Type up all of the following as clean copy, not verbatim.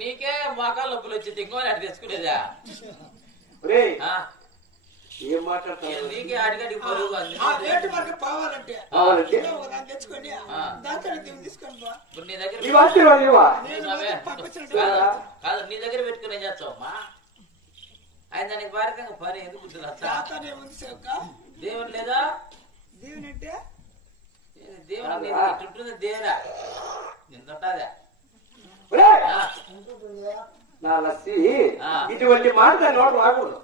నీకే మోకాళ్ళ నొప్పులు వచ్చి ఇంకోని అటు తెచ్చుకునేదా ఏం మాట్లాడతావు నీకే అడిగడికి పరుగు తెచ్చుకొని నీ దగ్గర కాదు నీ దగ్గర పెట్టుకుని ఏం చేస్తావమ్మా ఆయన దానికి భారతంగా పని ఎందుకు దేవుని లేదా దేవుని అంటే దేవుని చుట్టూ దేవుడా నింటుందా నా లస్సి ఇటువంటి మాట దాని నోట రాకూడదు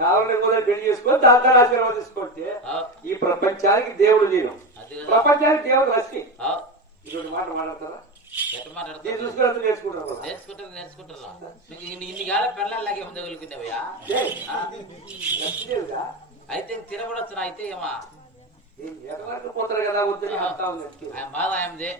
కావాలని మొదలు పెళ్లి చేసుకొని దాంతో ఆశీర్వాదం తీసుకొస్తే ఈ ప్రపంచానికి దేవుడు నేను ప్రపంచానికి దేవుడు లస్సి ఇటువంటి మాట మాట్లాడతారా చూసుకుని నేర్చుకుంటారా ఇన్ని కాల పెళ్ళలాగే ఉండగలుగుతున్నావయ్యా అయితే తినబడొచ్చు అయితే ఏమా పోతారు కదా వద్దని అంటా ఉంది బాధ ఆయనదే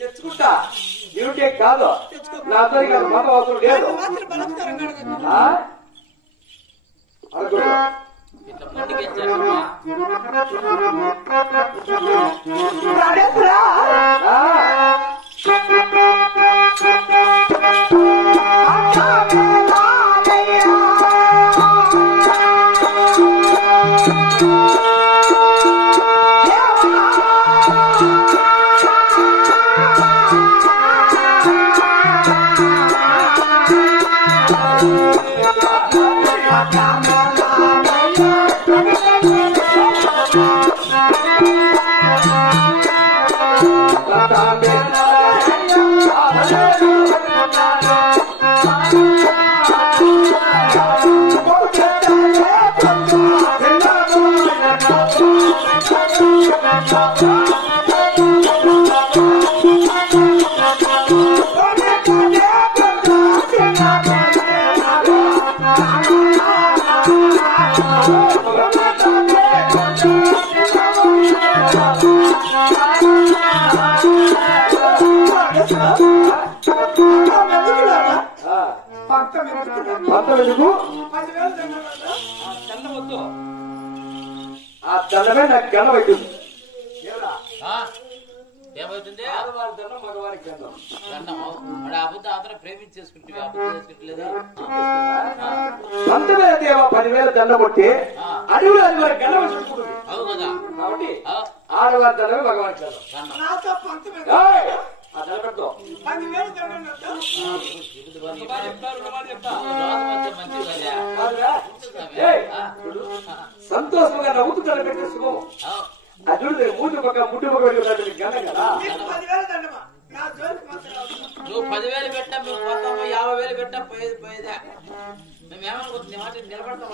తెచ్చుకుంటా ఇరుటే కాదు నా అందరికీ మాట అవసరం లేదు ఆ దండమే నాకు గండం అవుతుంది ఏమవుతుంది ఆడవారి దండం మగవారికి గండం అబద్ధం అందరూ ప్రేమించేసుకుంటే అబద్ధం చేసుకుంటలేదా అంతమే దేవా 10,000 దండం కొట్టి అడుగులు అది వారి గండం చూసుకుంటుంది అవు కదా కాబట్టి ఆడవారి దండమే మగవారికి గండం ఆ దండ పెడతాం సంతోషంగా నవ్వుతూ దండ పెట్టే శుభం అడుగులు మూడు పక్క ముడ్డు పక్క గండం కదా నువ్వు 10,000 పెట్టా మేము పోతాము 50,000 పెట్టా పోయేదా మేమేమనుకుంటుంది మాట నిలబడతాం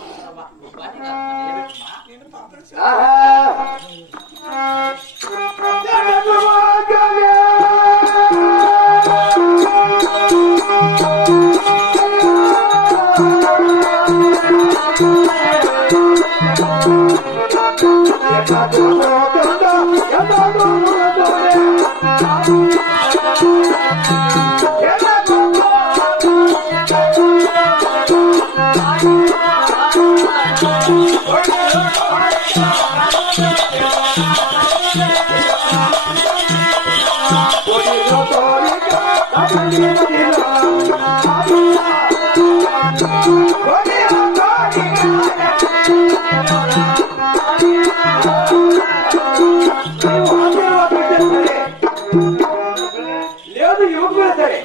లేదు యువకులు సరే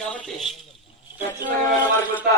కాబట్టి ఖచ్చితంగా వాడుకుంటా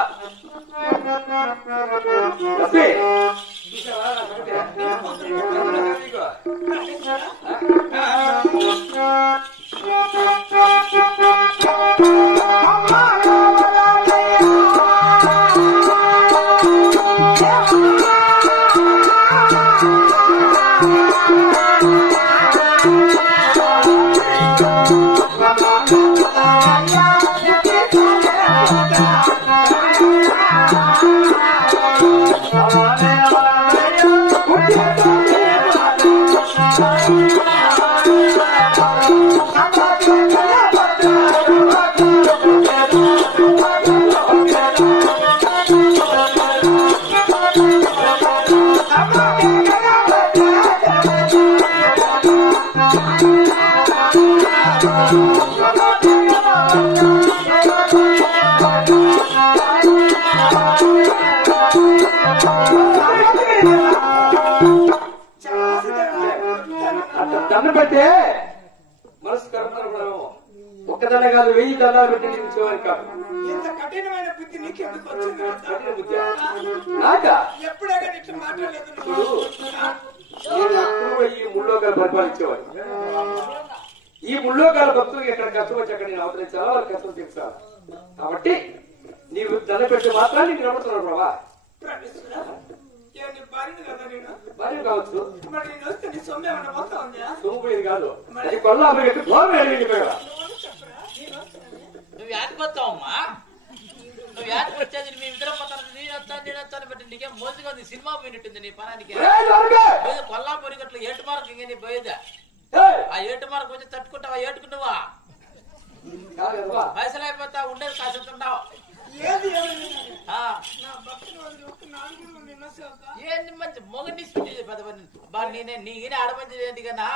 దండ పెట్టే మనసు కరుణం ఒక్క దండ కాదు 1000 దండాలు పెట్టి నిలిచేవారు కాదు. ఇంత కఠినమైన బుద్ధి నీకెందుకు వచ్చింది? కఠిన బుద్ధి నాకా ఎప్పుడే కానీ ఇట్లా మాట్లాడలేదు. నేను ఎప్పుడు ఈ ముల్లోకాలు పరిపాలించేవాడు. ఈ ముల్లోకాల భక్తులు ఎక్కడ కష్టం వచ్చి అక్కడ నేను అవతరించాలా వాళ్ళ కష్టం తెలుసా. కాబట్టి నీవు దండ పెట్టి మాత్రాన్ని నీకు నమ్ముతున్నాడు ప్రభా. భార్య కావచ్చు మరి నేను వస్తే నీ సొమ్ము ఏమన్నా మొత్తం ఉందా? సొమ్ము కాదు అది కొల్లా పెట్టి ఘోరం వెళ్ళిపోయా. నువ్వు యాడిపోతావమ్మా? నువ్వు యాడిపోచ్చేది మీ ఇద్దరం పోతాను నేను వస్తాను బట్టి నీకేం మోసుగా ఉంది. సినిమా పోయినట్టుంది నీ పనానికి. కొల్లాపూరి గట్ల ఏటు మార్కు ఇంక నీ పోయేదా? ఆ ఏటు మార్కు వచ్చి తట్టుకుంటావా? ఏటుకుంటావా? పైసలు అయిపోతా ఉండేది కాసుకుంటావు. ఏంది మంచి మొగని నీనే ఆడమంచి ఏంటి కన్నా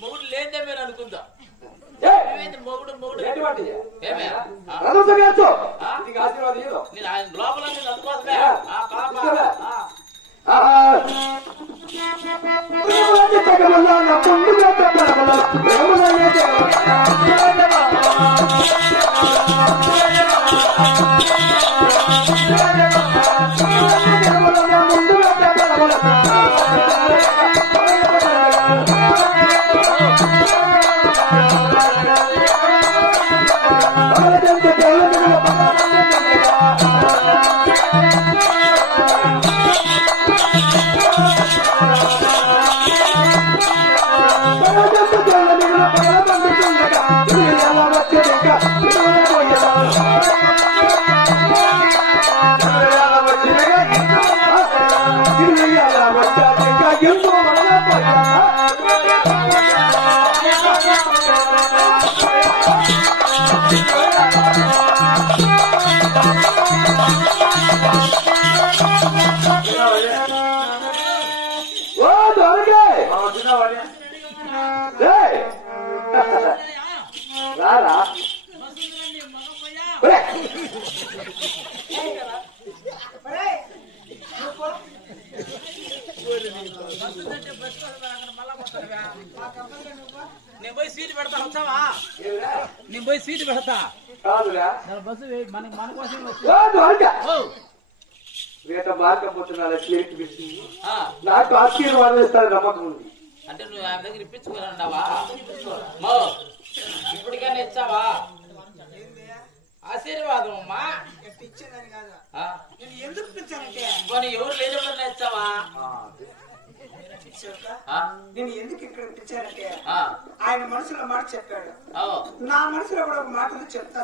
మొగుడు లేదే మీరు అనుకుందా. మొగుడు మొగుడు ఏమే నేను ఆయన లోపల అందుకోసమే రారా నేను పోయి సీటు పెడతా వచ్చావా? నేను పోయి సీటు పెడతా బస్సు మన కోసం వేట మార్కపోతున్నా నాకు ఆశీర్వాదం ఇస్తాను నమ్మకం ఉంది. అంటే నువ్వు ఆమె దగ్గర ఇప్పించుకున్నావా? ఇప్పటికైనా ఇచ్చావా ఆశీర్వాదం అమ్మా? ఇచ్చేదని కాదా? నేను ఎందుకు పిలిచానంటే పోనీ ఎవరు లేదన్నా ఇచ్చావా? నేను ఎందుకు ఇక్కడ పిలిచానంటే ఆయన మనసులో మాట చెప్పాడు. నా మనసులో కూడా ఒక మాటలు చెప్తా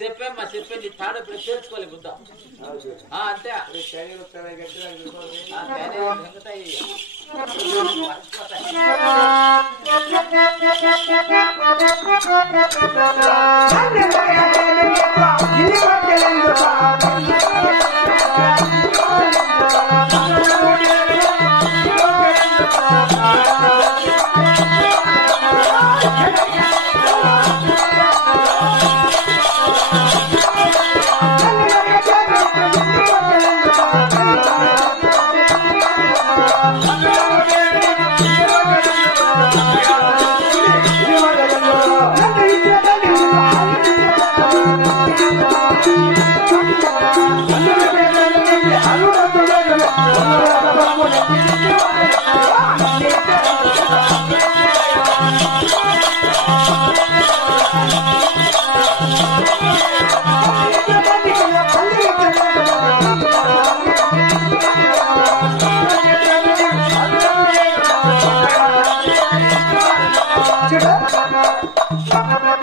చెప్పేమ్మా చెప్పే నీ తాడు ఇప్పుడు చేర్చుకోవాలి బుద్ధ అంతే. Thank you.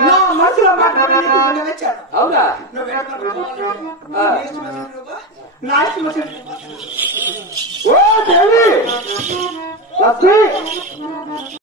నా మనసులో మాట్లాడాను. అవునా నువ్వు నా ఇష్టం ఓ దేవి లక్ష్మి